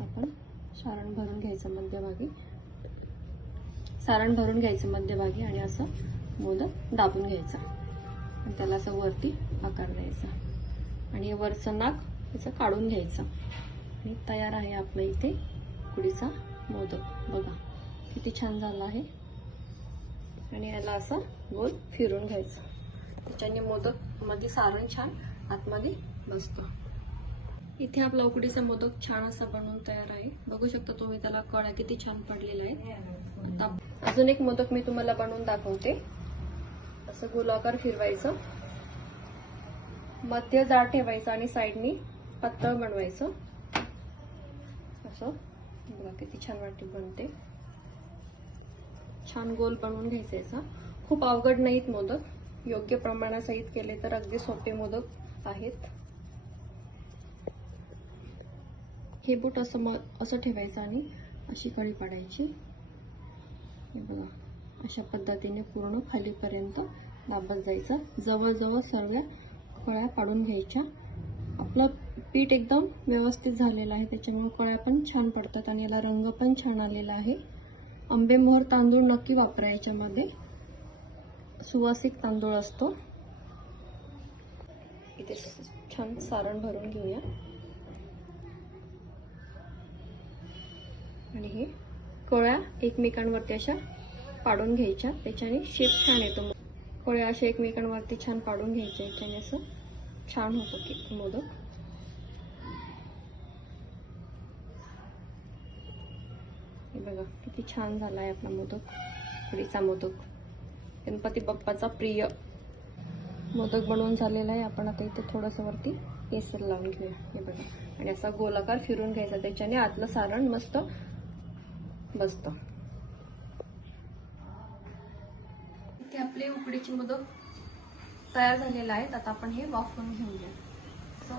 असं आपण सारण भरून घ्यायचं मध्यभागी, सारण भरून घ्यायचं मध्यभागी आणि असं मोदक दाबून घ्यायचा आणि त्याला असं वरती आकार द्यायचा आणि वरचं नाक त्याचं काढून घ्यायचं आणि तयार आहे आपल्या इथे उकडीचा मोदक. बघा किती छान झाला आहे. आणि याला असं गोल फिरून घ्यायचं, त्याच्याने मोदक मध्ये सारण छान आतमध्ये बसतो. इथे आपला उकडीचा मोदक छान असा बनवून तयार आहे. बघू शकता तुम्ही त्याला कळ्या किती छान पडलेल्या आहेत. आता अजून एक मोदक मी तुम्हाला बनवून दाखवते. असं गोलाकार फिरवायचं, मध्य जाड ठेवायचं आणि साईडनी पातळ बनवायचं. असं बघा किती छान वाटी बनते. छान गोल बनवून घ्यायचं याचा. खूप अवघड नाहीत मोदक, योग्य प्रमाणासहित केले तर अगदी सोपे मोदक आहेत. हे बोट असं ठेवायचं आणि अशी कळी पाडायची. हे बघा अशा पद्धतीने पूर्ण खालीपर्यंत दाबत जायचं. जवळजवळ सर्व कळ्या पाडून घ्यायच्या. आपलं पीठ एकदम व्यवस्थित झालेलं आहे, त्याच्यामुळे कळ्या पण छान पडतात आणि याला रंग पण छान आलेला आहे. आंबेमोहर तांदूळ नक्की वापरा, याच्यामध्ये सुवासिक तांदूळ असतो. इथे छान सारण भरून घेऊया आणि हे कळ्या एकमेकांवरती अशा पाडून घ्यायच्या, त्याच्याने शेप छान येतो. कळ्या अशा एकमेकांवरती छान पाडून घ्यायच्या, याच्याने असं छान होतो की मोदक. हे बघा किती छान झाला आहे आपला मोदक, उकडीचा मोदक. गणपती बाप्पाचा प्रिय मोदक बनवून झालेला आहे. आपण आता इथे थोडंसं वरती केसर लावून घेऊया. हे बघा आणि असा गोलाकार फिरून घ्यायचा, त्याच्याने आतलं सारण मस्त बसतं. इथे आपले उकडीचे मोदक तयार झालेले आहेत. आता आपण हे वाफवून घेऊया.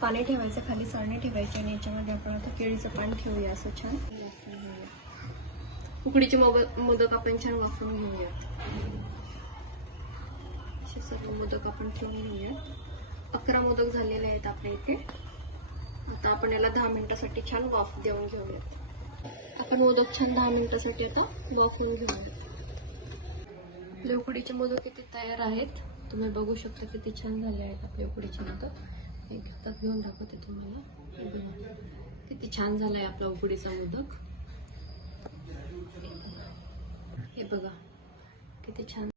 पाणी ठेवायचं, खाली चाळणी ठेवायची आणि याच्यामध्ये आपण आता केळीचं पान ठेवूया. असं छान वाफवून घेऊया. उकडीचे मोदक आपण छान वाफवून घेऊया. असे सर्व मोदक आपण ठेवून घेऊया. 11 मोदक झालेले आहेत आपल्या इथे. आता आपण याला 10 मिनिटासाठी छान वाफ देऊन घेऊयात. आपण मोदक छान 10 मिनिटासाठी आता वाफवून घेऊया. आपले उकडीचे मोदक इथे तयार आहेत. तुम्ही बघू शकता किती छान झाले आहेत आपले उकडीचे मोदक. एक हातात घेऊन दाखवते तुम्हाला. किती छान झालाय आपला उकडीचा मोदक. हे बघा किती छान.